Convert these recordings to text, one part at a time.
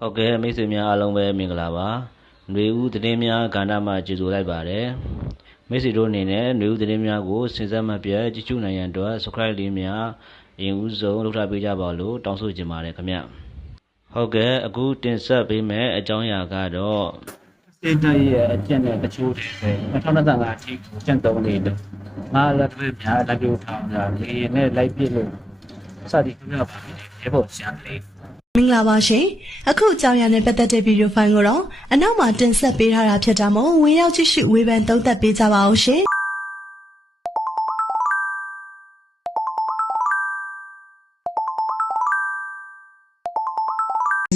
ဟုတ်ကဲ့မိတ်ဆွေများအားလုံးပဲမင်္ဂလာပါຫນွေဦးသတင်းများကဏ္ဍမှာကြိုဆိုလိုက်ပါတယ်မိတ်ဆွေတို့အနေနဲ့ຫນွေဦးသတင်းများကိုစဉ်ဆက်မပြတ်ကြည့်ရှုနိုင်ရန်အတွက် subscribe လေးများအရင်ဦးဆုံးလုပ်ထားပေးကြပါလို့တောင်းဆိုချင်ပါတယ်ခင်ဗျဟုတ်ကဲ့အခုတင်ဆက်ပေးမယ့်အကြောင်းအရာကတော့ စေတရဲ့အကျင့်နဲ့တချို့တွေပဲ2025အထိကိုကျင့်သုံးနေတယ်ငါလက်တွေ့များလက်ပြုထောင်တာလေနဲ့လိုက်ပြစ်လို့စသည်ခင်ဗျာပါနေတယ်ပေါ့ရှာလေး မင်္ဂလာပါရှင်အခုအကြောင်းအရာနဲ့ပတ်သက်တဲ့ဗီဒီယိုဖိုင်ကိုတော့အနောက်မှာတင်ဆက်ပေးထားတာဖြစ်တာမို့ဝင်ရောက်ကြည့်ရှုဝေဖန်သုံးသပ်ပေးကြပါဦးရှင်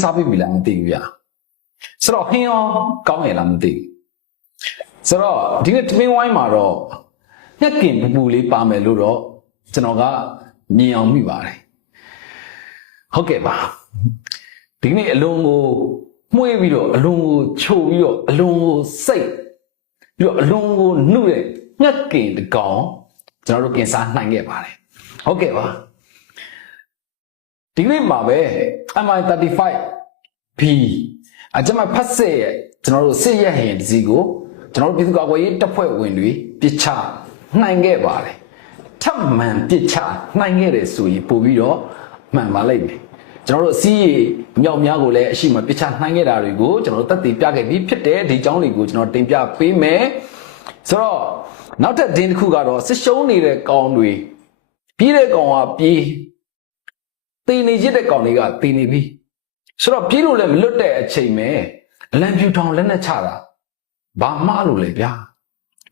စားပြီလားမသိဘူးဗျာဆိုတော့ဟင်းရောကောင်းရလားမသိဘူးဆိုတော့ဒီနေ့တမင်းဝိုင်းမှာတော့ညက်ကင်ပူပူလေးပါမယ်လို့တော့ကျွန်တော်ကမြင်အောင်မိပါတယ်ဟုတ်ကဲ့ပါ ဒီနေ့အလုံးကိုမှုေးပြီးတော့အလုံးကိုချုပ်ပြီးတော့အလုံးကိုစိတ်ပြီးတော့အလုံးကိုနှုတ်တဲ့ညက်ကင်တကောင်ကျွန်တော်တို့ကင်စားနိုင်ခဲ့ပါတယ်ဟုတ်ကဲ့ပါဒီနေ့မှာပဲ MI35 B အကြမ်းဖတ်စစ်ရဲ့ကျွန်တော်တို့စစ်ရဲဟင်ဒီစီကိုကျွန်တော်တို့ပြည်သူ့ကာကွယ်ရေးတပ်ဖွဲ့ဝင်တွေပြစ်ချနိုင်ခဲ့ပါတယ်ထပ်မံပြစ်ချနိုင်ခဲ့တယ်ဆိုရင်ပို့ပြီးတော့မှန်ပါလိမ့်မယ် ကျွန်တော်တို့စီးရီမြောက်များကိုလည်းအရှိမပြစ်ချနိုင်ခဲ့တာတွေကိုကျွန်တော်တို့တက်တည်ပြခဲ့ပြီးဖြစ်တယ်ဒီအကြောင်းတွေကိုကျွန်တော်တင်ပြပေးမယ်ဆိုတော့နောက်ထပ်ဒင်းတစ်ခုကတော့စစ်ရှုံးနေတဲ့ကောင်တွေပြီးတဲ့ကောင်ကပြီးတည်နေရတဲ့ကောင်တွေကတည်နေပြီဆိုတော့ပြေးလို့လည်းမလွတ်တဲ့အချိန်ပဲအလံဖြူထောင်လက်နဲ့ချတာဘာမှလို့လဲဗျာ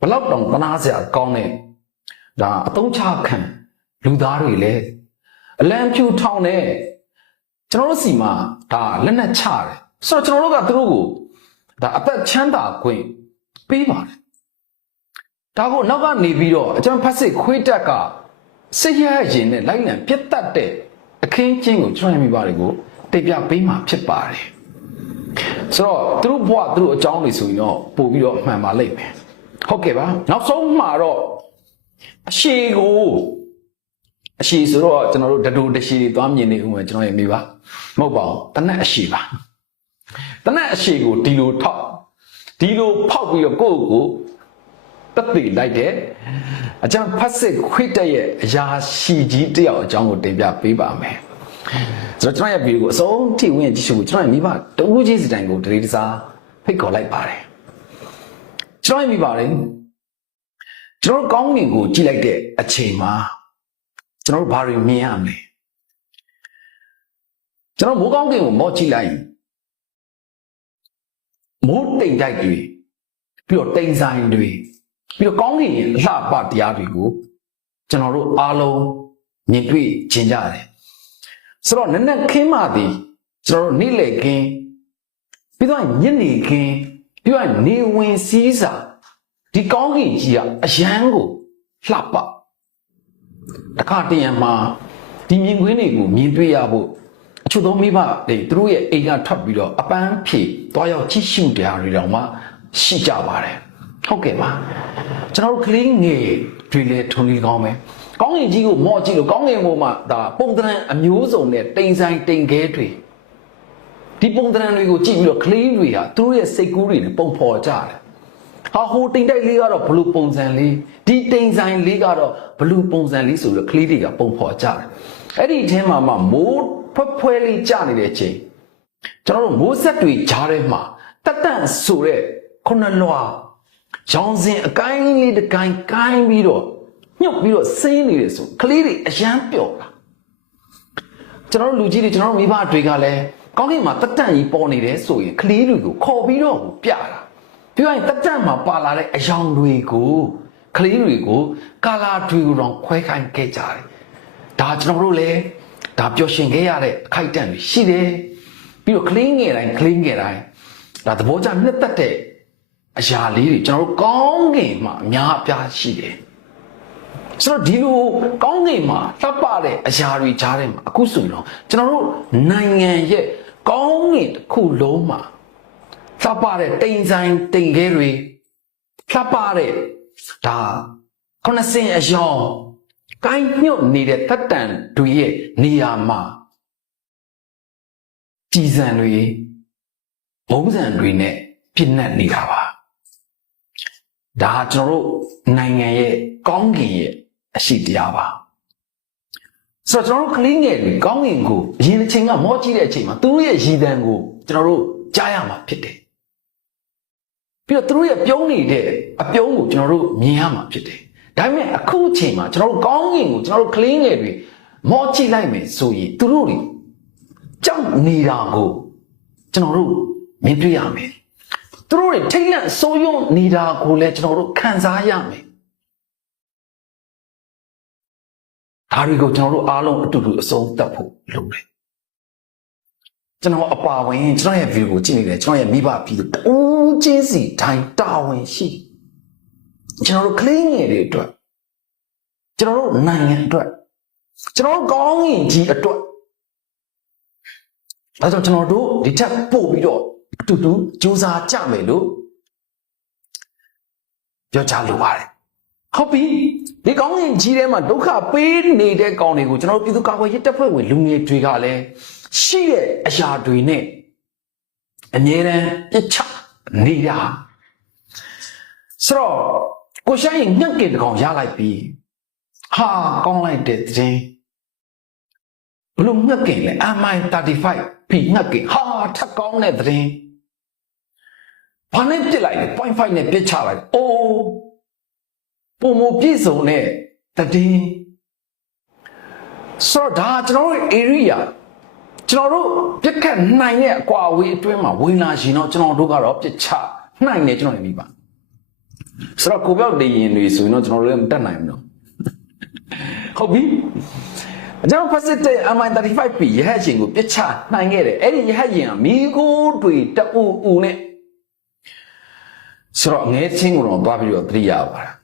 ဘလောက်တောင်တနာစရာကောင်းတဲ့ဒါအတုံးချခံလူသားတွေလည်းအလံဖြူထောင်တဲ့ ကျွန်တော်တို့စီမှာဒါလက်နဲ့ချတယ်ဆိုတော့ကျွန်တော်တို့ကသူတို့ကိုဒါအသက်ချမ်းသာခွင့်ပေးပါတယ်ဒါကိုနောက်ကနေပြီးတော့အကျန်းဖတ်စစ်ခွေးတက်ကစစ်ရရင်နဲ့လိုက်လံပြတ်တတ်တဲ့အခင်းချင်းကိုကျွန်တော်မိပါတယ်ကိုတိတ်ပြပေးမှာဖြစ်ပါတယ်ဆိုတော့သူတို့ဘဝသူတို့အကြောင်းတွေဆိုရင်တော့ပို့ပြီးတော့မှန်ပါလိမ့်မယ်ဟုတ်ကဲ့ပါနောက်ဆုံးမှာတော့အရှိကိုအရှိဆိုတော့ကျွန်တော်တို့တတူတရှိတွေသွားမြင်နေဦးမယ်ကျွန်တော်ရဲ့မိပါ မဟုတ်ပါဘူးတနက်အရှိပါတနက်အရှိကိုဒီလိုထောက်ဒီလိုဖောက်ပြီးတော့ကိုယ့်ကိုယ်တက်တည်လိုက်တယ်အကျံဖတ်စစ်ခွိတက်ရဲ့အရာရှိကြီးတယောက်အကြောင်းကိုတင်ပြပေးပါမယ်ဆိုတော့ကျွန်တော်ရဲ့ဗီဒီယိုကိုအဆုံးထိဝင်ကြည့်ရှုဖို့ကျွန်တော်ရဲ့မိဘတဦးချင်းစီတိုင်းကိုတရေတစားဖိတ်ခေါ်လိုက်ပါတယ်ကျွန်တော်ရဲ့မိပါတယ်ကျွန်တော်ကောင်းငင်ကိုကြည့်လိုက်တဲ့အချိန်မှာကျွန်တော်တို့ဘာတွေမြင်ရမလဲ ကျွန်တော်မိုးကောင်းကင်ကိုမော့ကြည့်လိုက်ရင်မိုးတိမ်တိုက်တွေပြီးတော့တိမ်ဆိုင်တွေပြီးတော့ကောင်းကင်ရဲ့အလှပတရားတွေကိုကျွန်တော်တို့အားလုံးမြင်တွေ့ကျင်ကြတယ်ဆိုတော့နက်နက်ခင်းမှသည်ကျွန်တော်တို့နေ့လည်ခင်းပြီးတော့ညနေခင်းပြီးတော့နေဝင်စည်းစာဒီကောင်းကင်ကြီးကအရန်ကိုလှပတခါတရံမှာဒီမြင်ကွင်းတွေကိုမြင်တွေ့ရဖို့ အချို့သောမိဘတွေသူတို့ရဲ့အိမ်ကထွက်ပြီးတော့အပန်းဖြေတွားရောက်ကြည့်ရှုတရားတွေတောင်မှရှိကြပါတယ်ဟုတ်ကဲ့ပါကျွန်တော်တို့ကလေးငယ်တွေလည်းထုံလေးကောင်းမယ်ကောင်းကင်ကြီးကိုမော့ကြည့်လို့ကောင်းကင်ပေါ်မှာဒါပုံသဏ္ဍာန်အမျိုးစုံနဲ့တိမ်ဆိုင်တိမ်ခဲတွေဒီပုံသဏ္ဍာန်တွေကိုကြည့်ပြီးတော့ကလေးတွေဟာသူတို့ရဲ့စိတ်ကူးတွေနဲ့ပုံဖော်ကြတယ်ဟာဟိုတိမ်တိုက်လေးကတော့ဘလူပုံစံလေးဒီတိမ်ဆိုင်လေးကတော့ဘလူပုံစံလေးဆိုပြီးတော့ကလေးတွေကပုံဖော်ကြတယ်အဲ့ဒီအထဲမှာမှမိုး ဖွက်ဖွဲလေးကြနေတဲ့အချိန်ကျွန်တော်တို့မိုးဆက်တွေဂျားထဲမှာတက်တန့်ဆိုတဲ့ခုနလွာရောင်စင်အကိုင်းလေးတစ်ကိုင်းကိုင်းပြီးတော့ညှုပ်ပြီးတော့ဆင်းနေတယ်ဆိုကလေးတွေအယမ်းပျော်လာကျွန်တော်တို့လူကြီးတွေကျွန်တော်တို့မိဘတွေကလည်းကောင်းကင်မှာတက်တန့်ကြီးပေါ်နေတယ်ဆိုရင်ကလေးတွေကိုခေါ်ပြီးတော့ပြတာပြောရင်တက်တန့်မှာပါလာတဲ့အယောင်တွေကိုကလေးတွေကိုကာလာတွေကိုတော့ခွဲခိုင်းခဲ့ကြတယ်ဒါကျွန်တော်တို့လည်း ဒါပျော်ရွှင်ခဲ့ရတဲ့အခိုက်အတန့်တွေရှိတယ်ပြီးတော့ကလေးငယ်တိုင်းကလေးငယ်တိုင်းဒါသဘောကျနှစ်သက်တဲ့အရာလေးတွေကျွန်တော်တို့ကောင်းကင်မှာအများအပြားရှိတယ်ဆိုတော့ဒီလိုကောင်းကင်မှာလှပတဲ့အရာတွေကြားထဲမှာအခုဆိုရင်တော့ကျွန်တော်တို့နိုင်ငံရဲ့ကောင်းကင်တစ်ခုလုံးမှာလှပတဲ့တိမ်ဆိုင်တိမ်ခဲတွေလှပတဲ့ဒါခုနစင်အယောင် ကိုင်းညွတ်နေတဲ့တက်တန်တွေရဲ့နေရာမှာကြည်စံတွေဘုံစံတွေနဲ့ပြည့်နှက်နေတာပါဒါကကျွန်တော်တို့နိုင်ငံရဲ့ကောင်းကင်ရဲ့အရှိတရားပါဆိုတော့ကျွန်တော်တို့ကလေးငယ်တွေကောင်းကင်ကိုအရင်အချိန်ကမောကြည့်တဲ့အချိန်မှာသူတို့ရဲ့ရည်တံကိုကျွန်တော်တို့ကြားရမှာဖြစ်တယ်ပြီးတော့သူတို့ရဲ့ပြုံးနေတဲ့အပြုံးကိုကျွန်တော်တို့မြင်ရမှာဖြစ်တယ် ဒါပေမဲ့အခုအချိန်မှာကျွန်တော်တို့ကောင်းကင်ကိုကျွန်တော်တို့ကလေးငယ်တွေမောကြည့်လိုက်မယ်ဆိုရင်သူတို့တွေကြောက်နေတာကိုကျွန်တော်တို့မြင်တွေ့ရမယ်သူတို့တွေထိတ်လန့်စိုးရုံနေတာကိုလည်းကျွန်တော်တို့ခံစားရမယ်ဒါတွေကိုကျွန်တော်တို့အားလုံးအတူတူအဆုံးသတ်ဖို့လုပ်တယ်ကျွန်တော်အပါဝင်ကျွန်တော်ရဲ့ view ကိုကြည့်နေတယ်ကျွန်တော်ရဲ့မိဘပြည်သူတူးချင်းစီတိုင်းတာဝန်ရှိ ကျွန်တော်တို့ကလေးငယ်တွေအတွက်ကျွန်တော်တို့နိုင်ငံအတွက်ကျွန်တော်တို့ကောင်းကင်ကြီးအတွက်အဲဒါကြောင့်ကျွန်တော်တို့ဒီထက်ပို့ပြီးတော့အတူတူစူးစမ်းကြမယ်လို့ပြောချလိုပါတယ်ဟုတ်ပြီဒီကောင်းကင်ကြီးထဲမှာဒုက္ခပေးနေတဲ့ကောင်းတွေကိုကျွန်တော်တို့ပြည်သူ့ကာကွယ်ရေးတပ်ဖွဲ့ဝင်လူငယ်တွေကလည်းရှိတဲ့အရာတွေနဲ့အမြဲတမ်းပြစ်ချနေတာဆိုတော့ ကိုရှိုင်းညက်ကင်တကောင်ရလိုက်ပြီဟာကောင်းလိုက်တဲ့တဲ့ဘလို့ငှက်ကင်လဲ MI35 ပြီငှက်ကင်ဟာထက်ကောင်းတဲ့တဲ့ဘာနဲ့ပြစ်လိုက်လဲ0.5နဲ့ပြစ်ချလိုက်အိုးပုံမပြည့်စုံတဲ့တည်ဆိုတော့ဒါကျွန်တော်တို့ area ကျွန်တော်တို့ပြက်ခတ်နိုင်တဲ့အကွာအဝေးအတွင်းမှာဝင်လာရှင်တော့ကျွန်တော်တို့ကတော့ပြစ်ချနိုင်တယ်ကျွန်တော်လည်းမိပါ ဆိုတော့ကိုပြောက်နေရင်တွေဆိုရင်တော့ကျွန်တော်တို့လည်းမတက်နိုင်ဘူးနော်ဟုတ်ပြီကျွန်တော်ဖက်စစ်တဲ့ MI35P ရဟတ်ရှင်ကိုပြစ်ချနိုင်ခဲ့တယ်အဲ့ဒီရဟတ်ရှင်ကမိကိုတွေတူအူနဲ့ဆိုတော့ငဲချင်းကိုတော့သွားပြီးတော့သတိရပါလား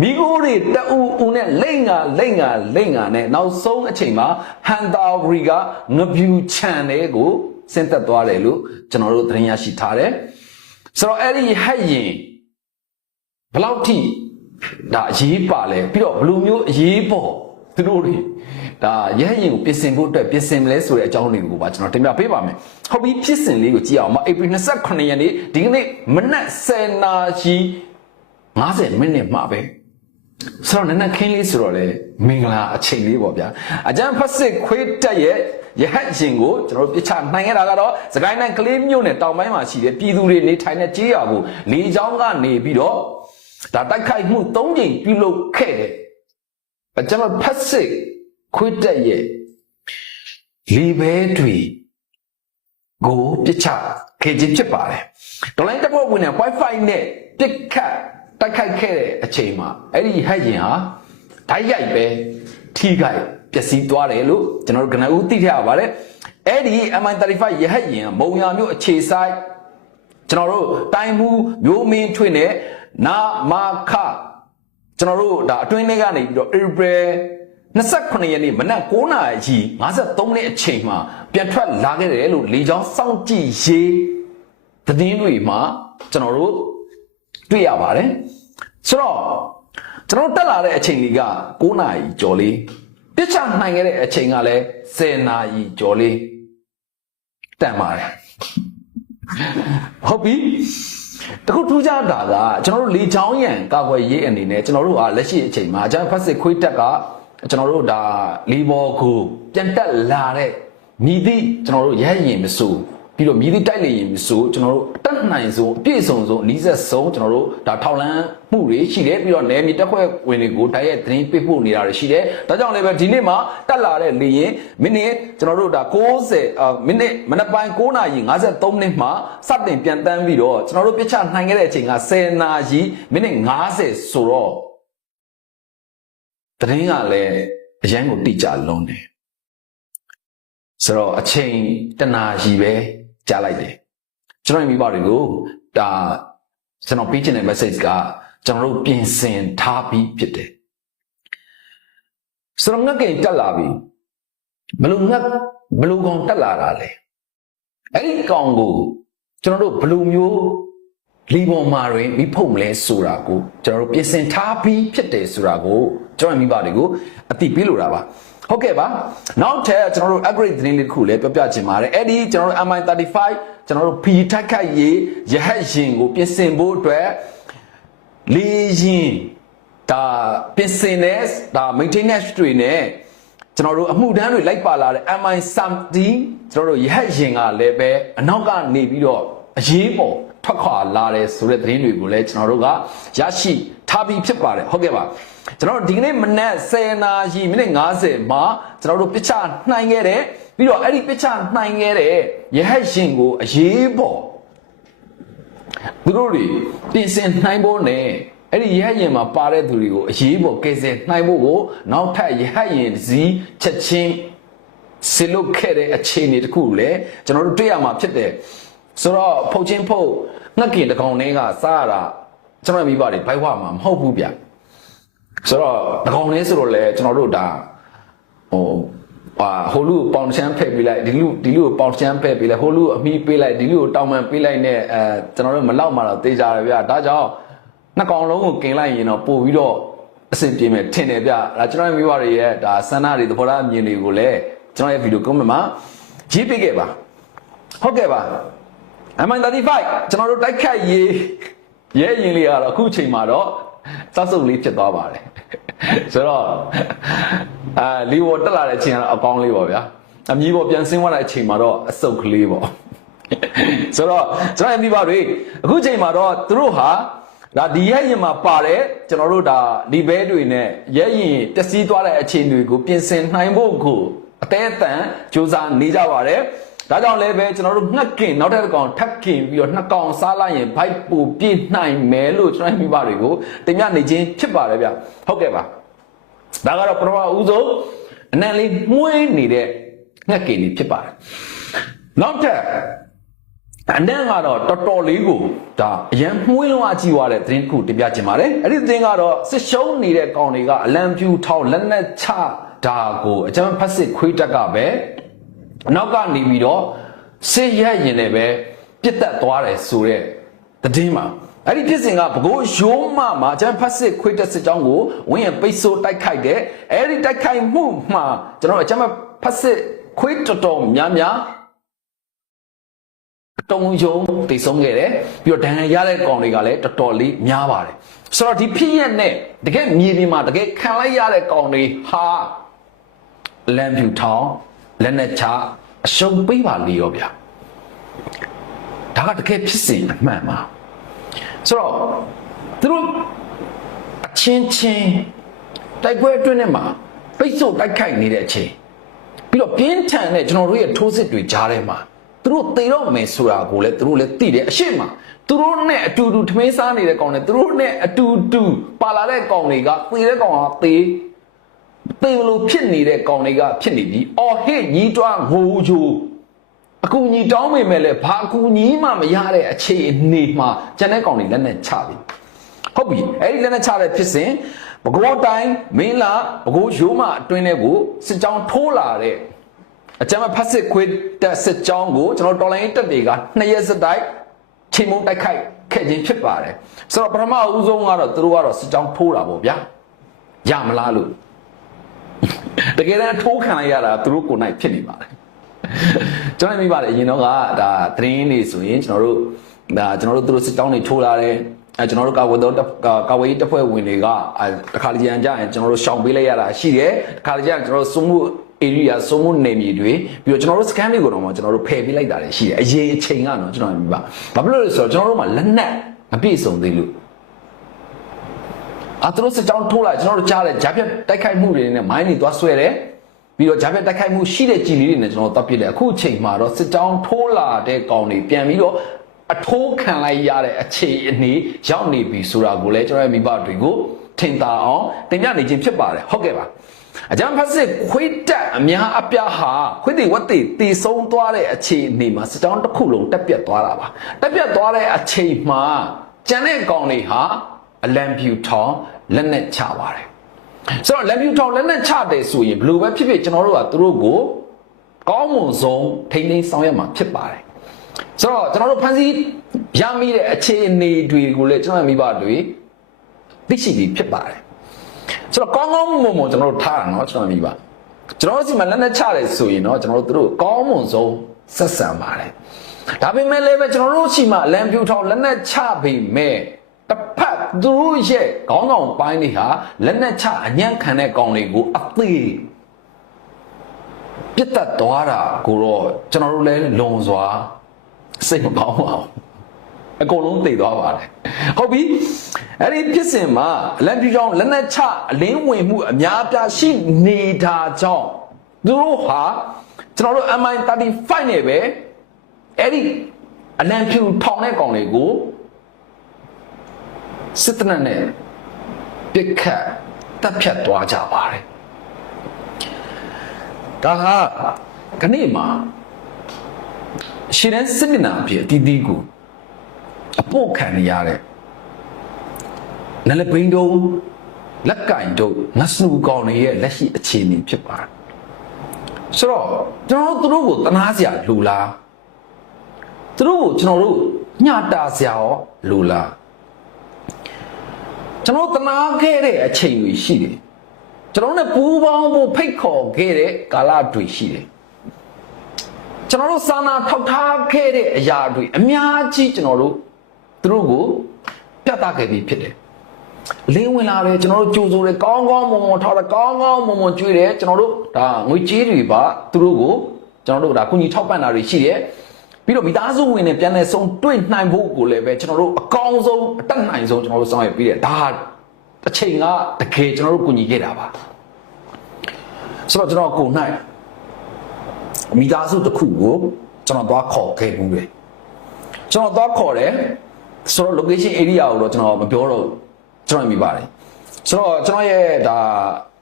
မိကိုတွေတူအူနဲ့လိမ့်ငါလိမ့်ငါလိမ့်ငါနဲ့နောက်ဆုံးအချိန်မှာဟန်တာဘရီကငပြူချန်တဲ့ကိုဆင်းသက်သွားတယ်လို့ကျွန်တော်တို့သတင်းရရှိထားတယ် ဆိုတော့အဲ့ဒီဟက်ရင်ဘယ်လောက်ထိဒါအရေးပါလဲပြီးတော့ဘယ်လိုမျိုးအရေးပေါ်သူတို့တွေဒါရဟရင်ကိုပြင်ဆင်ဖို့အတွက်ပြင်ဆင်မလဲဆိုတဲ့အကြောင်းတွေကိုပါကျွန်တော်တင်ပြပေးပါမယ်ဟုတ်ပြီဖြစ်စဉ်လေးကိုကြည့်အောင်ပါဧပြီ28ရက်နေ့ဒီကနေ့မနက်10:00နာရီ50မိနစ်မှပဲ ဆိုတော့နနက်ခင်းလေးဆိုတော့လေမင်္ဂလာအချိန်လေးပေါ့ဗျာအကျန်းဖက်စစ်ခွေးတက်ရဲ့ရဟတ်ရှင်ကိုကျွန်တော်တို့ပြချနိုင်ရတာကတော့စကိုင်းတိုင်းကလေးမြို့နယ်တောင်ပိုင်းမှာရှိတဲ့ပြည်သူတွေနေထိုင်တဲ့ကြေးရွာကိုလေကြောင်းကနေပြီးတော့ဒါတိုက်ခိုက်မှု၃ကြိမ်ပြုလုပ်ခဲ့တယ်အကျန်းဖက်စစ်ခွေးတက်ရဲ့လီဘဲတွေကိုပြချခဲ့ခြင်းဖြစ်ပါတယ်ဒေါ်လိုင်းတပ်ဖွဲ့ဝင်တဲ့ Wi-Fi နဲ့ပြစ်ခတ် တိုက်ခိုက်ခဲ့တဲ့အချိန်မှာအဲ့ဒီဟက်ရင်ဟာဓာတ်ရိုက်ပဲထိခိုက်ပျက်စီးသွားတယ်လို့ကျွန်တော်တို့ကနဦးသိထားရပါတယ်အဲ့ဒီ MI35 ရဟက်ရင်မုံညာမျိုးအခြေဆိုင်ကျွန်တော်တို့တိုင်းမှုမျိုးမင်းထွင်တဲ့နာမာခကျွန်တော်တို့ဒါအတွင်းထဲကနေပြီးတော့ April 28ရက်နေ့မနက်9:53နာရီ53မိနစ်အချိန်မှာပြန်ထွက်လာခဲ့တယ်လို့လေကြောင်းစောင့်ကြည့်ရေးသတင်းတွေမှာကျွန်တော်တို့ တွေ့ရပါတယ်ဆိုတော့ကျွန်တော်တက်လာတဲ့အချိန်လေးက9နာရီကျော်လေးပြစ်ချနိုင်ခဲ့တဲ့အချိန်ကလည်း10နာရီကျော်လေးတန်ပါတယ်ဟုတ်ပြီတခုထူးခြားတာကကျွန်တော်တို့လေချောင်းရံကာကွယ်ရေးအနေနဲ့ကျွန်တော်တို့ကလက်ရှိအချိန်မှာအကြမ်းဖက်စစ်ခွေးတက်ကကျွန်တော်တို့ဒါလီဘော်ကိုပြန်တက်လာတဲ့မြည်သည့်ကျွန်တော်တို့ရဟရင်မစိုး ပြီးတော့မြည်သည့်တိုက်လေရင်မစိုးကျွန်တော်တို့အတက်နိုင်ဆုံးအပြည့်စုံဆုံးအနည်းဆက်ဆုံးကျွန်တော်တို့ဒါထောက်လန်းမှုတွေရှိတယ်ပြီးတော့နယ်မြေတက်ခွဲဝင်တွေကိုတိုက်ရိုက်သတင်းပေးပို့နေတာတွေရှိတယ်ဒါကြောင့်လည်းပဲဒီနေ့မှာတက်လာတဲ့လေရင်မိနစ်ကျွန်တော်တို့ဒါ60အာမိနစ်မနက်ပိုင်း9နာရီ53မိနစ်မှာစတင်ပြန်တန်းပြီးတော့ကျွန်တော်တို့ပြစ်ချနိုင်ခဲ့တဲ့အချိန်က10နာရီမိနစ်50ဆိုတော့တရင်ကလည်းအရန်ကိုတိကျလုံးတယ်ဆိုတော့အချိန်တနာရီပဲ ကြားလိုက်တယ်ကျွန်တော်မိဘတွေကိုဒါကျွန်တော်ပေးချင်တဲ့ message ကကျွန်တော်တို့ပြင်ဆင်ထားပြီးဖြစ်တယ်ဆိုတော့ငက်ကင်တက်လာပြီဘလို့ငက်ဘလို့ကောင်တက်လာတာလဲအဲ့ဒီကောင်ကိုကျွန်တော်တို့ဘလို့မျိုးလီပေါ်မှာတွင်မိဖုတ်မလဲဆိုတာကိုကျွန်တော်တို့ပြင်ဆင်ထားပြီးဖြစ်တယ်ဆိုတာကိုကျွန်တော်မိဘတွေကိုအသိပေးလိုတာပါ ဟုတ်ကဲ့ပါနောက်ထပ်ကျွန်တော်တို့ upgrade သတင်းလေးတစ်ခုလည်းပြောပြချင်ပါတယ်အဲ့ဒီကျွန်တော်တို့ MI35 ကျွန်တော်တို့ P ထိုက်ခိုက်ရေးရဟတ်ရင်ကိုပြင်ဆင်ဖို့အတွက်လေးရင်ဒါပြင်ဆင်တဲ့ဒါ maintenance တွေနဲ့ကျွန်တော်တို့အမှုတန်းတွေလိုက်ပါလာတဲ့ MI 17ကျွန်တော်တို့ရဟတ်ရင်ကလည်းပဲအနောက်ကနေပြီးတော့အရေးပေါ်ထွက်ခွာလာတယ်ဆိုတဲ့သတင်းတွေကိုလည်းကျွန်တော်တို့ကရရှိထားပြီးဖြစ်ပါတယ်ဟုတ်ကဲ့ပါ ကျွန်တော်တို့ဒီကနေ့မနက်10နာရီမိနစ်50မှာကျွန်တော်တို့ပြစ်ချနှိုင်းခဲ့တယ်ပြီးတော့အဲ့ဒီပြစ်ချနှိုင်းခဲ့တဲ့ရဟတ်ရင်ကိုအရေးပေါ်သူတို့တွေပြင်ဆင်နိုင်ဖို့နဲ့အဲ့ဒီရဟတ်ရင်မှာပါတဲ့သူတွေကိုအရေးပေါ်ကယ်ဆယ်နိုင်ဖို့ကိုနောက်ထပ်ရဟတ်ရင်တစ်စီးချက်ချင်းဆင်လုတ်ခဲ့တဲ့အခြေအနေတစ်ခုလည်းကျွန်တော်တို့တွေ့ရမှာဖြစ်တယ်ဆိုတော့ဖုတ်ချင်းဖုတ်ငှက်ကင်တစ်ကောင်လေးကစားရတာကျွန်တော်မိဘတွေဘိုက်ဝမှာမဟုတ်ဘူးဗျ ဆိုတော့တစ်ကောင်လေးဆိုတော့လေကျွန်တော်တို့ဒါဟိုအာဟိုလူကိုပေါင်ချမ်းဖက်ပေးလိုက်ဒီလူဒီလူကိုပေါင်ချမ်းဖက်ပေးလိုက်ဟိုလူကိုအမီးပေးလိုက်ဒီလူကိုတောင်ပန်ပေးလိုက်နဲ့အဲကျွန်တော်တို့မလောက်မှတော့တေးကြတယ်ဗျဒါကြောင့်နှစ်ကောင်လုံးကိုกินလိုက်ရင်တော့ပို့ပြီးတော့အဆင်ပြေမယ်ထင်တယ်ဗျဒါကျွန်တော်ရဲ့မိဘတွေရဲ့ဒါဆန္ဒတွေသဘောထားအမြင်တွေကိုလည်းကျွန်တော်ရဲ့ဗီဒီယိုကွန်မန့်မှာရေးပေးခဲ့ပါဟုတ်ကဲ့ပါ MI35 ကျွန်တော်တို့တိုက်ခတ်ရေးရဲရင်လေးကတော့အခုချိန်မှာတော့စဆုပ်လေးဖြစ်သွားပါတယ် ဆိုတော့အာလီဝတက်လာတဲ့အချိန်ကတော့အကောင်းလေးပေါ့ဗျာအမြီးပေါ်ပြန်ဆင်းသွားတဲ့အချိန်မှာတော့အဆုပ်ကလေးပေါ့ဆိုတော့ကျွန်တော်ရဲ့မိဘတွေအခုချိန်မှာတော့သူတို့ဟာဒါဒီရဲရင်မှာပါတယ်ကျွန်တော်တို့ဒါဒီဘဲတွေနဲ့ရဲရင်ပျက်စီးသွားတဲ့အခြေအနေတွေကိုပြင်ဆင်နိုင်ဖို့ကိုအသေးအတန်စူးစမ်းနေကြပါတယ် ဒါကြောင့်လည်းပဲကျွန်တော်တို့ငှက်ကင်နောက်ထပ်တစ်ကောင်ထပ်ကင်ပြီးတော့နှစ်ကောင်စားလိုက်ရင်ဘိုက်ပူပြည့်နိုင်မယ်လို့ကျွန်တော်မိဘတွေကိုတင်ပြနေခြင်းဖြစ်ပါတယ်ဗျဟုတ်ကဲ့ပါဒါကတော့ပထမဦးဆုံးအနံလေးမှုေးနေတဲ့ငှက်ကင်လေးဖြစ်ပါတယ်နောက်ထပ်အနံကတော့တော်တော်လေးကိုဒါအရန်မှုေးလုံးအကြည့်သွားတဲ့သတင်းတစ်ခုတင်ပြခြင်းပါတယ်အဲ့ဒီသတင်းကတော့စစ်ရှုံးနေတဲ့ကောင်တွေကအလံပြူထောင်းလက်နက်ချဒါကိုအကြမ်းဖက်စစ်ခွေးတက်ကပဲ နောက်ကနေပြီးတော့စစ်ရက်ရင်လည်းပဲပြစ်တက်သွားတယ်ဆိုတဲ့သတင်းမှာအဲ့ဒီဖြစ်စဉ်ကဘကိုးရိုးမမှာအကျန်းဖတ်စစ်ခွေးတက်စစ်ကြောင်းကိုဝင်းရပိတ်ဆို့တိုက်ခိုက်တယ်အဲ့ဒီတိုက်ခိုက်မှုမှာကျွန်တော်အကျန်းဖတ်စစ်ခွေးတော်တော်များများတုံယုံတိတ်ဆုံးခဲ့တယ်ပြီးတော့ဒဏ်ရာရတဲ့ကောင်တွေကလည်းတော်တော်လေးများပါတယ်ဆိုတော့ဒီဖြစ်ရက်နဲ့တကယ်မြေပြင်မှာတကယ်ခံလိုက်ရတဲ့ကောင်တွေဟာလမ်းပြူထောင်း လက်နဲ့ချအရှုံးပေးပါလေရောဗျာဒါကတကယ်ဖြစ်စဉ်အမှန်ပါဆိုတော့သူတို့အချင်းချင်းတိုက်ပွဲအတွင်းထဲမှာပိတ်ဆို့တိုက်ခိုက်နေတဲ့အချိန်ပြီးတော့ပြင်းထန်တဲ့ကျွန်တော်တို့ရဲ့ထိုးစစ်တွေကြားထဲမှာသူတို့သေတော့မယ်ဆိုတာကိုလည်းသူတို့လည်းသိတယ်အရှိမသူတို့နဲ့အတူတူထမင်းစားနေတဲ့ကောင်တွေသူတို့နဲ့အတူတူပါလာတဲ့ကောင်တွေကသေတဲ့ကောင်ကသေ သေလို့ဖြစ်နေတဲ့ကောင်တွေကဖြစ်နေပြီအော်ဟစ်ညီးတွားငိုကြိုအကူညီတောင်းမိမယ်လေဘာအကူညီမှမရတဲ့အခြေအနေမှာကျန်တဲ့ကောင်တွေလက်နဲ့ချပြီဟုတ်ပြီအဲ့ဒီလက်နဲ့ချတဲ့ဖြစ်စဉ်ဘကောတိုင်းမင်းလာဘကောရိုးမအတွင်းထဲကိုစစ်ကြောင်းထိုးလာတဲ့အကြမ်းဖက်စစ်ခွေးတက်စစ်ကြောင်းကိုကျွန်တော်တော်လိုင်းတက်တွေကနှစ်ရက်စတိုက်ချိန်မုံတိုက်ခိုက်ခဲ့ခြင်းဖြစ်ပါတယ်ဆိုတော့ပထမအဦးဆုံးကတော့သူတို့ကတော့စစ်ကြောင်းထိုးတာပေါ့ဗျာရမလားလို့ တကယ်တမ်းထိုးခံလိုက်ရတာသူတို့ကိုယ်နိုင်ဖြစ်နေပါတယ်ကျွန်တော်မိပါတယ်အရင်တော့ကဒါသတင်းတွေဆိုရင်ကျွန်တော်တို့ဒါကျွန်တော်တို့သူတို့စစ်ကြောင်းတွေထိုးလာတယ်အဲကျွန်တော်တို့ကာဝတ်တော့ကာဝေးတပ်ဖွဲ့ဝင်တွေကအဲတခါလေကြာကြရင်ကျွန်တော်တို့ရှောင်ပေးလိုက်ရတာရှိတယ်တခါလေကြာကျွန်တော်တို့စုမှု area စုမှုနယ်မြေတွေပြီးတော့ကျွန်တော်တို့ scan တွေကိုတော့မှကျွန်တော်တို့ဖယ်ပေးလိုက်တာတွေရှိတယ်အရင်အချိန်ကတော့ကျွန်တော်မြင်ပါဘာဖြစ်လို့လဲဆိုတော့ကျွန်တော်တို့မှာလက်နက်မပြည့်စုံသေးလို့ အသူတို့စစ်ကြောင်းထိုးလာကျွန်တော်တို့ကြားတယ်ဂျာပြက်တိုက်ခိုက်မှုတွေနဲ့မိုင်းတွေသွားဆွဲတယ်ပြီးတော့ဂျာပြက်တိုက်ခိုက်မှုရှိတဲ့ကြည်လေးတွေနဲ့ကျွန်တော်တပ်ပစ်တယ်အခုအချိန်မှာတော့စစ်ကြောင်းထိုးလာတဲ့ကောင်တွေပြန်ပြီးတော့အထိုးခံလိုက်ရတဲ့အခြေအနေရောက်နေပြီဆိုတာကိုလည်းကျွန်တော်ရဲ့မိဘတွေကိုထင်သာအောင်တင်ပြနေခြင်းဖြစ်ပါတယ်ဟုတ်ကဲ့ပါအကြံဖတ်စစ်ခွေးတက်အများအပြားဟာခွေးတွေဝတ်တွေတည်ဆုံးသွားတဲ့အခြေအနေမှာစစ်ကြောင်းတစ်ခုလုံးတက်ပြတ်သွားတာပါတက်ပြတ်သွားတဲ့အချိန်မှာကျန်တဲ့ကောင်တွေဟာအလံဖြူထောင် လက်နဲ့ချပါတယ်ဆိုတော့လက်ဖြူထောင်လက်နဲ့ချတယ်ဆိုရင်ဘယ်လိုပဲဖြစ်ဖြစ်ကျွန်တော်တို့ကသူတို့ကိုကောင်းမွန်ဆုံးထိန်းသိမ်းဆောင်ရွက်မှာဖြစ်ပါတယ် ဆိုတော့ကျွန်တော်တို့ဖန်စီရမိတဲ့အခြေအနေတွေကိုလည်းကျွန်တော်မိဘတွေသိရှိပြီးဖြစ်ပါတယ်ဆိုတော့ကောင်းကောင်းမွန်မွန်ကျွန်တော်တို့ထားတာเนาะကျွန်တော်မိဘကျွန်တော်တို့စီမှာလက်နဲ့ချတယ်ဆိုရင်เนาะကျွန်တော်တို့တို့ကောင်းမွန်ဆုံးဆက်ဆံပါတယ်ဒါပေမဲ့လည်းပဲကျွန်တော်တို့စီမှာလမ်းပြူထောင်လက်နဲ့ချပေမဲ့တစ်ဖက် သူတို့ရဲ့ခေါင်းဆောင်ပိုင်းတွေဟာလက်နဲ့ချအညံ့ခံတဲ့ကောင်တွေကိုအသေးပြစ်တတ်သွားတာကိုတော့ကျွန်တော်တို့လည်းလုံစွာစိတ်မကောင်းပါဘူးအကုန်လုံးသိသွားပါတယ်ဟုတ်ပြီအဲ့ဒီဖြစ်စဉ်မှာလမ်းပြူကြောင်လက်နက်ချအလင်းဝင်မှုအများအပြားရှိနေတာကြောင့်သူတို့ဟာကျွန်တော်တို့ MI35 နဲ့ပဲအဲ့ဒီအလံဖြူထောင်တဲ့ကောင်တွေကို စစ်တနက်နဲ့ပြစ်ခတ်တပ်ဖြတ်သွားကြပါတယ်ဒါဟာခဏမှာရှင်းတဲ့စစ်မျက်နှာအဖြစ်အတီးတီးကိုအပို့ခံနေရတဲ့နလပိန်တုံးလက်ကင်တုံးနတ်စနူကောင်တွေရဲ့လက်ရှိအခြေအနေဖြစ်ပါတယ်ဆိုတော့ကျွန်တော်တို့သူတို့ကိုတနာစရာလူလားသူတို့ကိုကျွန်တော်တို့ညှတာစရာရောလူလား ကျွန်တော်တနာခဲ့တဲ့အချိန်တွေရှိတယ်ကျွန်တော်နဲ့ပူးပေါင်းဖို့ဖိတ်ခေါ်ခဲ့တဲ့ကာလတွေရှိတယ်ကျွန်တော်တို့စာနာထောက်ထားခဲ့တဲ့အရာတွေအများကြီးကျွန်တော်တို့သူတို့ကိုပြတ်သားခဲ့ပြီးဖြစ်တယ်လင်းဝင်လာတယ်ကျွန်တော်တို့ကြိုးစိုးတယ်ကောင်းကောင်းမွန်မွန်ထောက်တယ်ကောင်းကောင်းမွန်မွန်ကျွေးတယ်ကျွန်တော်တို့ဒါငွေကြေးတွေပါသူတို့ကိုကျွန်တော်တို့ဒါကုညီထောက်ပံ့တာတွေရှိတယ် ပြီးတော့မိသားစုဝင်နဲ့ပြန်လဲဆုံတွေ့နိုင်ဖို့ကိုလည်းပဲကျွန်တော်တို့အကောင်းဆုံးအတတ်နိုင်ဆုံးကျွန်တော်တို့ဆောင်ရွက်ပြီးတယ်ဒါအချိန်ကတကယ်ကျွန်တော်တို့ကူညီခဲ့တာပါဆိုတော့ကျွန်တော်ကို၌မိသားစုတစ်ခုကိုကျွန်တော်သွားခေါ်ခဲ့ဘူးလေကျွန်တော်သွားခေါ်တယ်ဆိုတော့ location area ကိုတော့ကျွန်တော်မပြောတော့ကျွန်တော်မိပါတယ်ဆိုတော့ကျွန်တော်ရဲ့ဒါ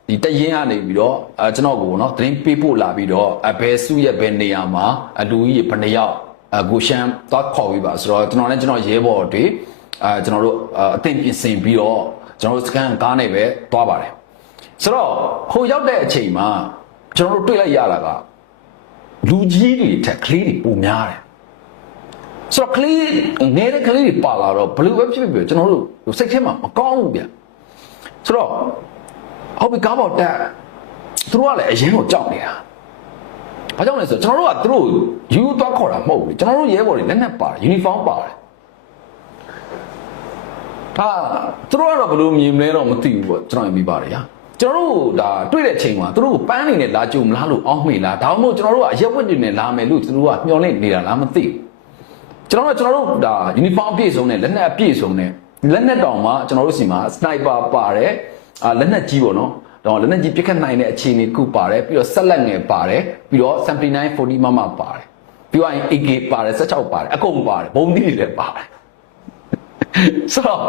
ဒီတရင်ကနေပြီးတော့အဲကျွန်တော်ကိုပေါ့နော်သတင်းပေးပို့လာပြီးတော့အဘယ်စုရဲ့ဘယ်နေရာမှာအလူကြီးဘယ်နှယောက် ကိုရှမ်းသွားခေါ်ပြီးပါဆိုတော့ကျွန်တော်လည်းကျွန်တော်ရဲဘော်တွေအဲကျွန်တော်တို့အသင်ပြင်ဆင်ပြီးတော့ကျွန်တော်တို့စကန်ကားနဲ့ပဲသွားပါတယ်ဆိုတော့ဟိုရောက်တဲ့အချိန်မှာကျွန်တော်တို့တွေ့လိုက်ရတာကလူကြီးတွေထက်ကလေးတွေပုံများတယ်ဆိုတော့ကလေးငယ်တဲ့ကလေးတွေပါလာတော့ဘယ်လိုပဲဖြစ်ဖြစ်ကျွန်တော်တို့စိတ်ထဲမှာမကောင်းဘူးဗျဆိုတော့ဟုတ်ပြီကားပေါ်တက်သူတို့ကလည်းအရင်ကိုကြောက်နေတာ ဘာကြောင့်လဲဆိုတော့ကျွန်တော်တို့ကသူတို့ယူသွားခေါ်တာမဟုတ်ဘူးကျွန်တော်တို့ရဲဘော်တွေလက်နက်ပါတယ်ယူနီဖောင်းပါတယ်ဒါသူတို့ကတော့ဘယ်လိုမြင်မလဲတော့မသိဘူးပေါ့ကျွန်တော်မြင်ပါတယ်ညာကျွန်တော်တို့ဒါတွေ့တဲ့အချိန်မှာသူတို့ကိုပန်းနေနဲ့လာကြုံမလားလို့အောင်းမိလားဒါမှမဟုတ်ကျွန်တော်တို့ကအရက်ဝတ်တွေနဲ့လာမယ်လို့သူတို့ကမျှော်လင့်နေတာလားမသိဘူးကျွန်တော်တို့ကျွန်တော်တို့ဒါယူနီဖောင်းအပြည့်စုံနဲ့လက်နက်အပြည့်စုံနဲ့လက်နက်တောင်မှကျွန်တော်တို့စီမှာစနိုက်ပါပါတယ်အာလက်နက်ကြီးပေါ့နော် တော့လက်နက်ကြီးပြစ်ခတ်နိုင်တဲ့အခြေအနေတစ်ခုပါတယ်ပြီးတော့ဆက်လက်ငယ်ပါတယ်ပြီးတော့79 40မမပါတယ်ပြီးတော့ AK ပါတယ်16ပါတယ်အကုန်ပါတယ်ဘုံသီးတွေလည်းပါတယ်ဆိုတော့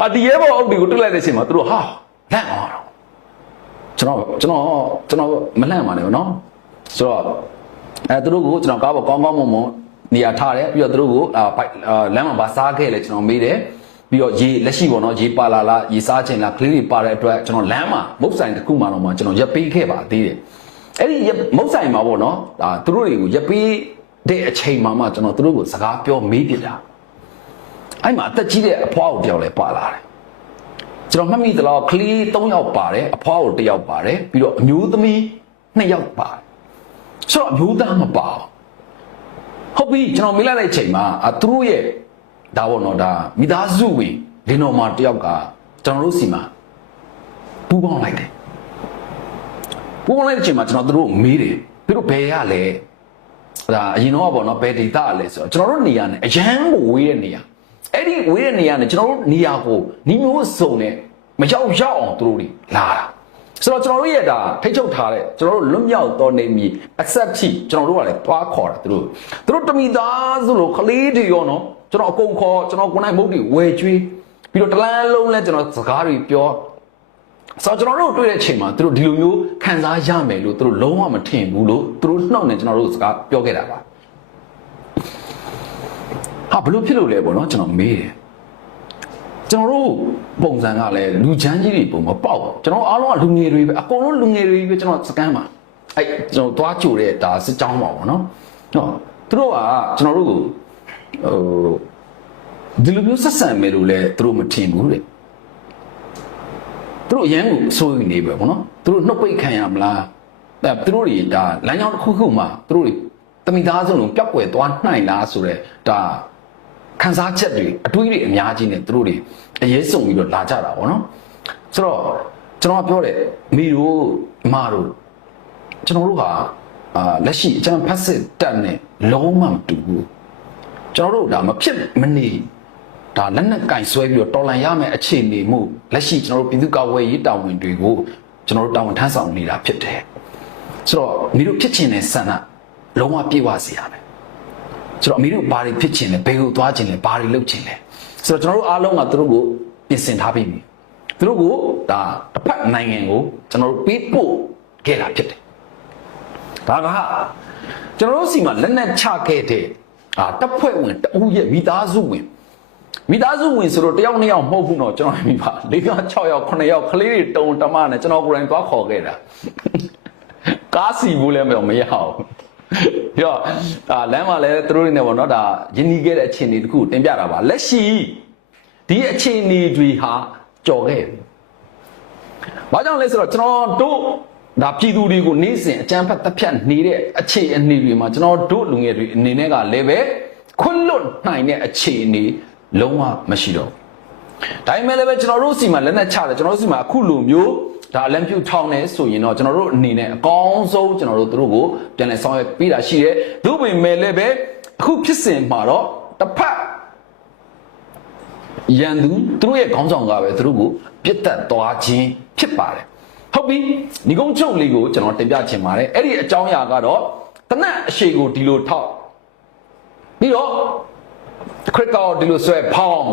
ဟာဒီရဲဘော်အုပ်တွေကိုတွေ့လိုက်တဲ့အချိန်မှာသူတို့ဟာလန့်အောင်တော့ကျွန်တော်ကျွန်တော်ကျွန်တော်မလန့်ပါနဲ့ဗောနော်ဆိုတော့အဲသူတို့ကိုကျွန်တော်ကားပေါ်ကောင်းကောင်းမွန်မွန်နေရာထားတယ်ပြီးတော့သူတို့ကိုအာပိုက်အာလမ်းမှာဗာစားခဲ့လဲကျွန်တော်မေးတယ် ပြီးတော့ရေလက်ရှိပေါ့နော်ရေပါလာလားရေစားခြင်းလားကလေးတွေပါတဲ့အတွက်ကျွန်တော်လမ်းမှာမုတ်ဆိုင်တစ်ခုမှတော့မှကျွန်တော်ရက်ပေးခဲ့ပါသေးတယ်အဲ့ဒီရက်မုတ်ဆိုင်မှာပေါ့နော်ဒါသူတို့တွေကိုရက်ပေးတဲ့အချိန်မှမှကျွန်တော်သူတို့ကိုစကားပြောမေးပြတာအဲ့မှာအသက်ကြီးတဲ့အဖွားကိုတယောက်လဲပါလာတယ်ကျွန်တော်မှတ်မိသလားကလေး၃ယောက်ပါတယ်အဖွားကို၁ယောက်ပါတယ်ပြီးတော့အမျိုးသမီး၂ယောက်ပါတယ်ဆိုတော့အမျိုးသားမပါဘူးဟုတ်ပြီကျွန်တော်မေးလိုက်တဲ့အချိန်မှာအသူတို့ရဲ့ ဒါပေါ့နော်ဒါမိသားစုဝင်လင်းတော်မှာတယောက်ကကျွန်တော်တို့စီမှာပူပေါင်းလိုက်တယ်ပူပေါင်းလိုက်တဲ့အချိန်မှာကျွန်တော်တို့မေးတယ်သူတို့ဘယ်ရလဲဒါအရင်တော့ပေါ့နော်ဘယ်ဒေတာလဲဆိုတော့ကျွန်တော်တို့နေရာနဲ့အရန်ကိုဝေးတဲ့နေရာအဲ့ဒီဝေးတဲ့နေရာနဲ့ကျွန်တော်တို့နေရာကိုနီးမျိုးစုံနဲ့မရောက်ရောက်အောင်သူတို့တွေလာတာဆိုတော့ကျွန်တော်တို့ရဲ့ဒါထိတ်ချုပ်ထားတဲ့ကျွန်တော်တို့လွတ်မြောက်တော်နေမီ accept ဖြီကျွန်တော်တို့ကလည်းတွားခေါ်တာသူတို့သူတို့တမိသားစုလို့ခလေးတွေရောနော် ကျွန်တော်အကုန်ခေါ်ကျွန်တော်ကိုနိုင်မုတ်တွေဝယ်ကျွေးပြီးတော့တလန်းလုံးလဲကျွန်တော်စကားတွေပြောဆိုတော့ကျွန်တော်တို့တွေ့တဲ့အချိန်မှာသူတို့ဒီလိုမျိုးခံစားရမယ်လို့သူတို့လုံးဝမထင်ဘူးလို့သူတို့နှောက်နေကျွန်တော်တို့စကားပြောခဲ့တာပါဟာဘလို့ဖြစ်လို့လဲပေါ့နော်ကျွန်တော်မေးတယ်ကျွန်တော်တို့ပုံစံကလည်းလူချမ်းကြီးတွေပုံမပေါက်ဘူးကျွန်တော်အားလုံးကလူငယ်တွေပဲအကုန်လုံးလူငယ်တွေပဲကျွန်တော်စကန်ပါအဲ့ကျွန်တော်သွားကြိုတဲ့ဒါစစ်ကြောင်းပါပေါ့နော်ဟုတ်သူတို့ကကျွန်တော်တို့ကို ဟိုဒီလိုမျိုးဆက်ဆံမယ်လို့လည်းသူတို့မထင်ဘူးတဲ့သူတို့အရန်ကိုစိုးရိမ်နေပဲဗောနော်သူတို့နှုတ်ပိတ်ခံရမလားအဲသူတို့တွေဒါလမ်းကြောင်းတစ်ခုခုမှာသူတို့တွေတမိသားစုလုံးပျောက်ကွယ်သွားနိုင်လားဆိုတော့ဒါခန်းစားချက်တွေအတွေးတွေအများကြီးနဲ့သူတို့တွေအရေးစုံပြီးတော့လာကြတာဗောနော်ဆိုတော့ကျွန်တော်ကပြောတယ်မိတို့အမတို့ကျွန်တော်တို့ဟာအာလက်ရှိကျွန်တော်ဖတ်စစ်တက်နဲ့လုံးဝမတူဘူး ကျွန်တော်တို့ဒါမဖြစ်မနေဒါလက်နက်ကင်ဆွဲပြီးတော့တော်လန်ရမယ်အခြေအနေမှုလက်ရှိကျွန်တော်တို့ပြည်သူ့ကာကွယ်ရေးတာဝန်တွေကိုကျွန်တော်တို့တာဝန်ထမ်းဆောင်နေတာဖြစ်တယ်ဆိုတော့မိတို့ဖြစ်ချင်တဲ့ဆန္ဒလုံးဝပြည့်ဝစေရမယ်ဆိုတော့မိတို့ဘာတွေဖြစ်ချင်လဲဘယ်ကိုသွားချင်လဲဘာတွေလုပ်ချင်လဲဆိုတော့ကျွန်တော်တို့အားလုံးကသူတို့ကိုပြင်ဆင်ထားပြီးပြီသူတို့ကိုဒါတစ်ဖက်နိုင်ငံကိုကျွန်တော်တို့ပေးပို့ခဲ့တာဖြစ်တယ်ဒါကကျွန်တော်တို့စီမှာလက်နက်ချခဲ့တဲ့ အာတပ်ဖွဲ့ဝင်တအူးရဲ့မိသားစုဝင်မိသားစုဝင်ဆိုတော့တယောက်နှစ်ယောက်မဟုတ်ဘူးတော့ကျွန်တော်မိပါ၄ယောက်6ယောက်9ယောက်ကလေးတွေတုံတမနဲ့ကျွန်တော်ကိုယ်တိုင်သွားခေါ်ခဲ့တာကားစီဘူးလည်းမမရအောင်ပြီးတော့အာလမ်းမှာလည်းသူတို့တွေနဲ့ပေါ့နော်ဒါယဉ်နီးခဲ့တဲ့အခြေအနေတခုတင်ပြတာပါလက်ရှိဒီအခြေအနေတွေဟာကြော်ခဲ့တယ်။ဘာကြောင့်လဲဆိုတော့ကျွန်တော်တို့ ဒါပြည်သူတွေကိုနေ့စဉ်အကြမ်းဖက်တပ်ဖြတ်နေတဲ့အခြေအနေတွေမှာကျွန်တော်တို့လူငယ်တွေအနေနဲ့ကလည်းပဲခွင့်လွတ်နိုင်တဲ့အခြေအနေလုံးဝမရှိတော့ဘူး။ဒါပေမဲ့လည်းပဲကျွန်တော်တို့စီမှာလက်နက်ချတယ်ကျွန်တော်တို့စီမှာအခုလိုမျိုးဒါလမ်းပြုတ်ထောင်းနေဆိုရင်တော့ကျွန်တော်တို့အနေနဲ့အကောင်းဆုံးကျွန်တော်တို့တို့ကိုပြန်လည်ဆောင်ရွက်ပေးတာရှိတယ်။သို့ပေမဲ့လည်းပဲအခုဖြစ်စဉ်မှာတော့တစ်ဖက်ရန်သူသူတို့ရဲ့ခေါင်းဆောင်ကပဲသူတို့ကိုပြစ်တက်သွားခြင်းဖြစ်ပါတယ် ဟုတ်ပြီညီကုန်းချုပ်လေးကိုကျွန်တော်တင်ပြချင်ပါတယ်အဲ့ဒီအကြောင်းအရာကတော့တနက်အရှိကိုဒီလိုထောက်ပြီးတော့ခရစ်ကောဒီလိုဆွဲဖောင်း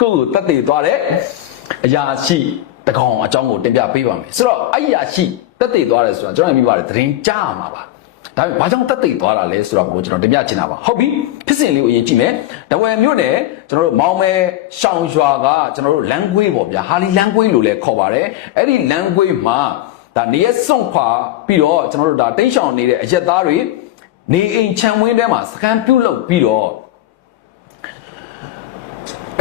ကိုယ်ကိုတက်တည်သွားတဲ့အရာရှိတကောင်အကြောင်းကိုတင်ပြပေးပါမယ်ဆိုတော့အဲ့ဒီအရာရှိတက်တည်သွားတယ်ဆိုတာကျွန်တော်မြင်ပါတယ်သတင်းကြားရမှာပါ ဒါပေမဲ့ဘာကြောင့်တက်သိသွားတာလဲဆိုတော့ကိုကျွန်တော်တင်ပြချင်တာပါဟုတ်ပြီဖြစ်စဉ်လေးကိုအရင်ကြည့်မယ်တဝယ်မြို့နယ်ကျွန်တော်တို့မောင်မဲရှောင်းရွာကကျွန်တော်တို့လမ်းကွေးပေါ့ဗျာဟာလီလမ်းကွေးလို့လည်းခေါ်ပါတယ်အဲ့ဒီလမ်းကွေးမှာဒါနေရစွန့်ခွာပြီးတော့ကျွန်တော်တို့ဒါတိန့်ရှောင်နေတဲ့အရက်သားတွေနေအိမ်ခြံဝင်းထဲမှာစကန်ပြုတ်လုပြီးတော့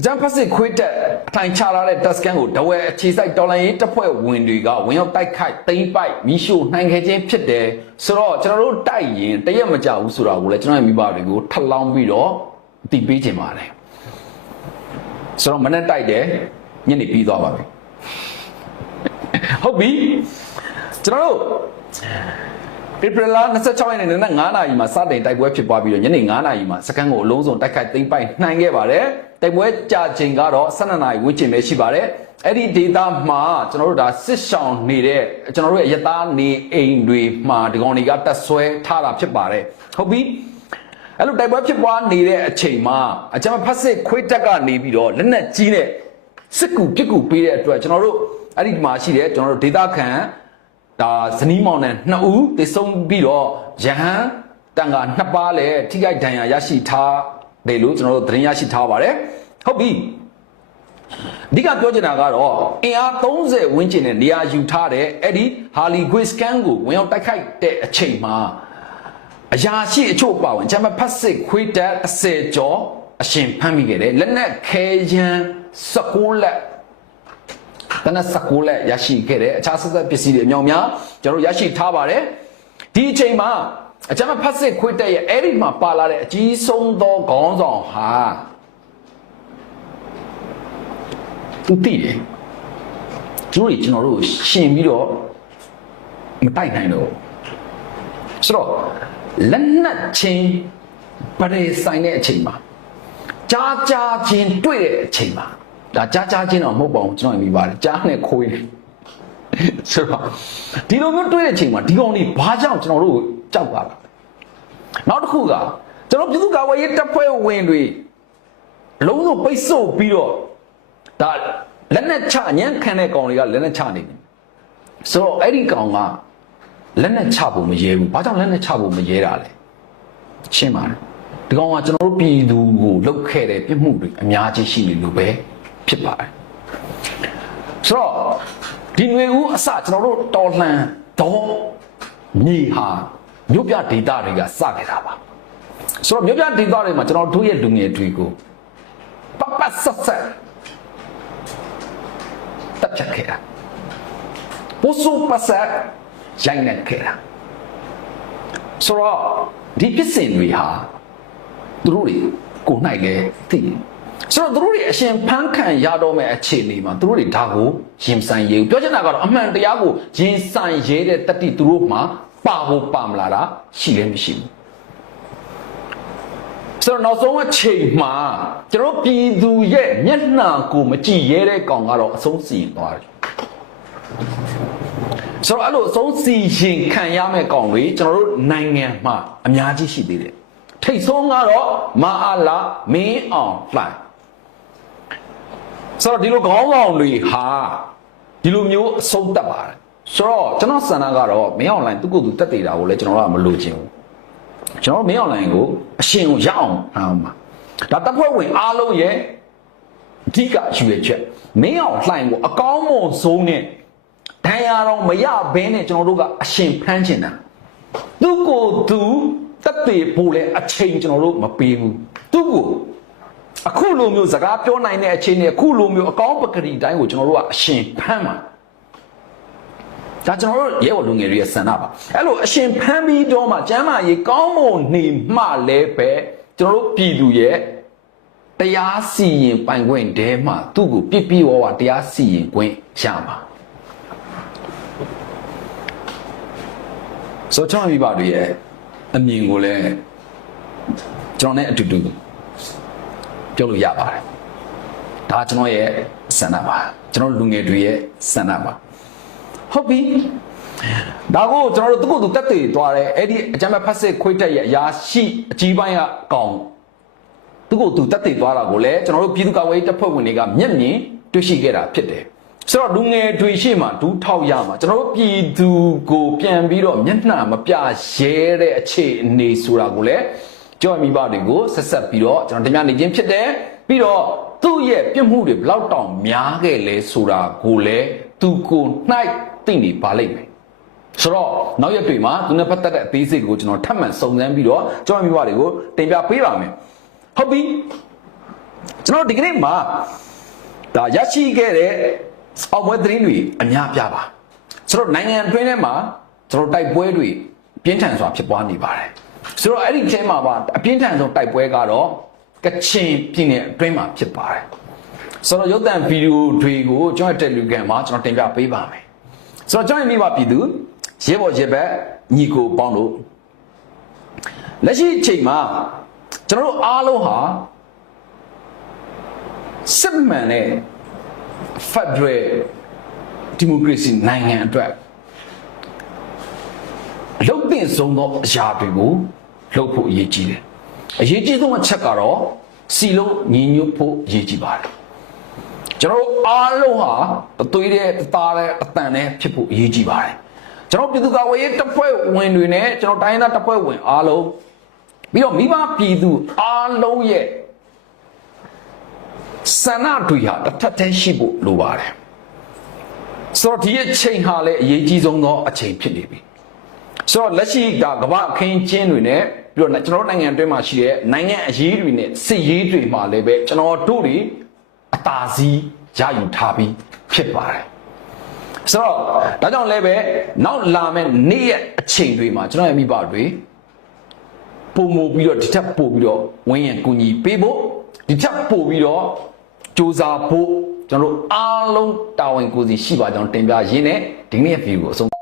အကြံဖက်စစ်ခွေးတက်အထိုင်ချလာတဲ့တက်စကန်ကိုဒဝဲအခြေစိုက်တော်လိုင်းရေးတပ်ဖွဲ့ဝင်တွေကဝင်ရောက်တိုက်ခိုက်သိမ်းပိုက်မိရှို့နိုင်ခဲ့ခြင်းဖြစ်တယ်ဆိုတော့ကျွန်တော်တို့တိုက်ရင်တရက်မကြဘူးဆိုတာကိုလည်းကျွန်တော်ရဲ့မိဘတွေကိုထပ်လောင်းပြီးတော့အတည်ပေးခြင်းပါတယ်ဆိုတော့မနေ့တိုက်တယ်ညနေပြီးသွားပါပြီဟုတ်ပြီကျွန်တော်တို့ဧပြီလ26ရက်နေ့နနက်9နာရီမှာစတင်တိုက်ပွဲဖြစ်ပွားပြီးတော့ညနေ9နာရီမှာစကန်ကိုအလုံးစုံတိုက်ခိုက်သိမ်းပိုက်နိုင်ခဲ့ပါတယ် တိုက်ပွဲကြာချိန်ကတော့12နာရီဝန်းကျင်ပဲရှိပါတယ်အဲ့ဒီဒေတာမှာကျွန်တော်တို့ဒါစစ်ဆောင်နေတဲ့ကျွန်တော်တို့ရဲ့ရသားနေအိမ်တွေမှာဒီကောင်တွေကတက်ဆွဲထားတာဖြစ်ပါတယ်ဟုတ်ပြီအဲ့လိုတိုက်ပွဲဖြစ်ပွားနေတဲ့အချိန်မှာအကြမ်းဖက်စစ်ခွေးတက်ကနေပြီးတော့လက်နက်ကြီးနဲ့စစ်ကူပစ်ကူပေးတဲ့အတွက်ကျွန်တော်တို့အဲ့ဒီမှာရှိတဲ့ကျွန်တော်တို့ဒေတာခံဒါဇနီးမောင်နဲ့နှစ်ဦးသေဆုံးပြီးတော့ယဟန်တန်ကနှစ်ပါးလည်းထိခိုက်ဒဏ်ရာရရှိထား တယ်လို့ကျွန်တော်တို့သတင်းရရှိထားပါတယ်ဟုတ်ပြီအဓိကပြောချင်တာကတော့အင်အား30ဝန်းကျင်နဲ့နေရာယူထားတဲ့အဲ့ဒီဟာလီဂွစ်ကန်ကိုဝင်ရောက်တိုက်ခိုက်တဲ့အချိန်မှာအရာရှိအချို့ပါဝင်ဂျမဖတ်စစ်ခွေးတက်30ကျော်အရှင်ဖမ်းမိခဲ့တယ်လက်နက်ခဲယမ်း16လက်တနက်စကူလက်ရရှိခဲ့တယ်အခြားဆက်ဆက်ပစ္စည်းတွေအများများကျွန်တော်တို့ရရှိထားပါတယ်ဒီအချိန်မှာ အကြမ်းဖက်စစ်ခွေးတက်ရဲ့အဲ့ဒီမှာပါလာတဲ့အကြီးဆုံးသောခေါင်းဆောင်ဟာသူတည်တယ်သူတို့ကျွန်တော်တို့ရှင်ပြီးတော့မတိုက်နိုင်တော့ဆိုတော့လက်နက်ချင်းပရိဆိုင်တဲ့အချိန်မှာကြားကြားချင်းတွေ့တဲ့အချိန်မှာဒါကြားကြားချင်းတော့မဟုတ်ပါဘူးကျွန်တော်မြင်ပါတယ်ကြားနဲ့ခွေးနဲ့ဆိုတော့ဒီလိုမျိုးတွေ့တဲ့အချိန်မှာဒီကောင်လေးဘာကြောင့်ကျွန်တော်တို့ ကြောက်ပါလားနောက်တစ်ခုကကျွန်တော်ပြည်သူ့ကာကွယ်ရေးတပ်ဖွဲ့ဝင်တွေအလုံးစုံပိတ်ဆို့ပြီးတော့ဒါလက်နဲ့ချညံ့ခံတဲ့ကောင်တွေကလက်နဲ့ချနေတယ်ဆိုတော့အဲ့ဒီကောင်ကလက်နဲ့ချဖို့မရဲဘူးဘာကြောင့်လက်နဲ့ချဖို့မရဲတာလဲရှင်းပါတယ်ဒီကောင်ကကျွန်တော်တို့ပြည်သူကိုလှုပ်ခဲ့တဲ့ပြစ်မှုတွေအများကြီးရှိနေလို့ပဲဖြစ်ပါတယ်ဆိုတော့ဒီຫນွေဦးအစကျွန်တော်တို့တော်လှန်တော့မြေဟာ မြို့ပြဒေတာတွေကစခဲ့တာပါဆိုတော့မြို့ပြဒေသတွေမှာကျွန်တော်တို့ရဲ့လူငယ်တွေကိုပပဆက်ဆက်တပ်ချက်ခဲ့တာပိုးစိုးပဆက်ရိုက်နေခဲ့တာဆိုတော့ဒီဖြစ်စဉ်တွေဟာသူတို့တွေကိုနိုင်လေသိတယ်ဆိုတော့သူတို့တွေအရှင်ဖန်းခံရတော့မဲ့အခြေအနေမှာသူတို့တွေဒါကိုရင်ဆိုင်ရေးပြောချင်တာကတော့အမှန်တရားကိုရင်ဆိုင်ရေးတဲ့တတိသူတို့မှာ ပါဖို့ပါမလာတာရှိလည်းမရှိဘူးဆိုတော့နောက်ဆုံးအချိန်မှာကျွန်တော်ပြည်သူရဲ့မျက်နှာကိုမကြည့်ရဲတဲ့ကောင်ကတော့အဆုံးစီရင်သွားတယ်ဆိုတော့အဲ့လိုအဆုံးစီရင်ခံရမယ့်ကောင်တွေကျွန်တော်တို့နိုင်ငံမှာအများကြီးရှိသေးတယ်ထိတ်ဆုံးကတော့မအားလာမင်းအောင်လှိုင်ဆိုတော့ဒီလိုခေါင်းဆောင်တွေဟာဒီလိုမျိုးအဆုံးတက်ပါတယ် ဆိုတော့ကျွန်တော်စံနာကတော့မင်းအောင်လှိုင်သူ့ကိုယ်သူတက်တည်တာကိုလည်းကျွန်တော်ကမလိုချင်ဘူးကျွန်တော်မင်းအောင်လှိုင်ကိုအရှင်ကိုရအောင်ဟောင်းပါဒါတပ်ဖွဲ့ဝင်အားလုံးရဲ့အဓိကယူရချက်မင်းအောင်လှိုင်ကိုအကောင်းမွန်ဆုံးနဲ့ဒဏ်ရာတော့မရဘဲနဲ့ကျွန်တော်တို့ကအရှင်ဖမ်းချင်တာသူ့ကိုယ်သူတက်တည်ဖို့လဲအချိန်ကျွန်တော်တို့မပေးဘူးသူ့ကိုအခုလိုမျိုးစကားပြောနိုင်တဲ့အချိန်နဲ့အခုလိုမျိုးအကောင်းပကတိတိုင်းကိုကျွန်တော်တို့ကအရှင်ဖမ်းမှာ ဒါကျွန်တော်တို့ရဲဘော်လူငယ်တွေရဲ့ဆန္ဒပါအဲ့လိုအရှင်ဖမ်းပြီးတော့မှကျမ်းမာရေးကောင်းမွန်နေမှလည်းပဲကျွန်တော်တို့ပြည်သူရဲ့တရားစီရင်ပိုင်ခွင့်တဲမှသူ့ကိုပြစ်ပြဝဝတရားစီရင်ခွင့်ရမှာဆိုချောင်းမိပါတွေရဲ့အမြင်ကိုလည်းကျွန်တော်နဲ့အတူတူပြောလို့ရပါတယ်ဒါကျွန်တော်ရဲ့ဆန္ဒပါကျွန်တော်လူငယ်တွေရဲ့ဆန္ဒပါ ဟုတ်ပြီဒါကိုကျွန်တော်တို့သူ့ကိုယ်သူတက်တည်သွားတယ်အဲ့ဒီအကြမ်းဖက်ဖက်စစ်ခွေးတက်ရဲ့အရာရှိအကြီးပိုင်းကကောင်သူ့ကိုယ်သူတက်တည်သွားတာကိုလည်းကျွန်တော်တို့ပြည်သူ့ကာကွယ်ရေးတပ်ဖွဲ့ဝင်တွေကမျက်မြင်တွေ့ရှိခဲ့တာဖြစ်တယ်ဆိုတော့လူငယ်တွေရှေ့မှာဒူးထောက်ရမှာကျွန်တော်တို့ပြည်သူကိုပြန်ပြီးတော့မျက်နှာမပြရဲတဲ့အခြေအနေဆိုတာကိုလည်းကြောက်မိဘတွေကိုဆက်ဆက်ပြီးတော့ကျွန်တော်တင်ပြနေခြင်းဖြစ်တယ်ပြီးတော့သူ့ရဲ့ပြစ်မှုတွေဘလောက်တောင်များခဲ့လဲဆိုတာကိုလည်းသူကိုနှိုက် သိနေပါလိမ့်မယ်ဆိုတော့နောက်ရက်တွေမှာသူနဲ့ပတ်သက်တဲ့အသေးစိတ်ကိုကျွန်တော်ထပ်မံစုံစမ်းပြီးတော့ကျွန်တော်မိဘတွေကိုတင်ပြပေးပါမယ်ဟုတ်ပြီကျွန်တော်ဒီကနေ့မှာဒါရရှိခဲ့တဲ့အောင်ပွဲသတင်းတွေအများပြပါဆိုတော့နိုင်ငံအတွင်းထဲမှာကျွန်တော်တိုက်ပွဲတွေပြင်းထန်စွာဖြစ်ပွားနေပါတယ်ဆိုတော့အဲ့ဒီထဲမှာပါအပြင်းထန်ဆုံးတိုက်ပွဲကတော့ကချင်ပြည်နယ်အတွင်းမှာဖြစ်ပါတယ်ဆိုတော့ရုပ်သံဗီဒီယိုတွေကိုကျွန်တော် Telegram မှာကျွန်တော်တင်ပြပေးပါမယ် ဆိုတော့ကျွန်တော်မိဘပြည်သူရဲဘော်ရဲဘက်ညီကိုပေါင်းလို့လက်ရှိအချိန်မှာကျွန်တော်တို့အားလုံးဟာစစ်မှန်တဲ့ Federal Democracy နိုင်ငံအတွက်လုံသင့်ဆုံးသောအရာတွေကိုလုပ်ဖို့အရေးကြီးတယ်။အရေးကြီးဆုံးအချက်ကတော့စီလုံးညီညွတ်ဖို့အရေးကြီးပါတယ်။ ကျွန်တော်တို့အားလုံးဟာတသွေးတဲ့တသားတဲ့အတန်နဲ့ဖြစ်ဖို့အရေးကြီးပါတယ်။ကျွန်တော်ပြည်သူ့ကာကွယ်ရေးတပ်ဖွဲ့ဝင်တွေနဲ့ကျွန်တော်တိုင်းသားတပ်ဖွဲ့ဝင်အားလုံးပြီးတော့မိဘပြည်သူအားလုံးရဲ့ဆန္ဒတွေဟာတစ်ထပ်တည်းရှိဖို့လိုပါတယ်ဆိုတော့ဒီအချိန်ဟာလည်းအရေးကြီးဆုံးသောအချိန်ဖြစ်နေပြီဆိုတော့လက်ရှိကကမ္ဘာအခင်းချင်းတွေနဲ့ပြီးတော့ကျွန်တော်တို့နိုင်ငံအတွင်းမှာရှိတဲ့နိုင်ငံအရေးတွေနဲ့စစ်ရေးတွေမှာလည်းပဲကျွန်တော်တို့တွေ အသာစီးရယူထားပြီးဖြစ်ပါတယ်ဆိုတော့ဒါကြောင့်လည်းပဲနောက်လာမယ့်နေ့ရက်အချိန်တွေမှာကျွန်တော်ရဲ့မိဘတွေပုံမူပြီးတော့ဒီထက်ပို့ပြီးတော့ဝင်းရံကူညီပေးဖို့ဒီထက်ပို့ပြီးတော့စူးစမ်းဖို့ကျွန်တော်တို့အားလုံးတာဝန်ကိုယ်စီရှိပါကြောင်းတင်ပြရင်းနဲ့ဒီနေ့ရဲ့ဗီဒီယိုကိုအဆုံး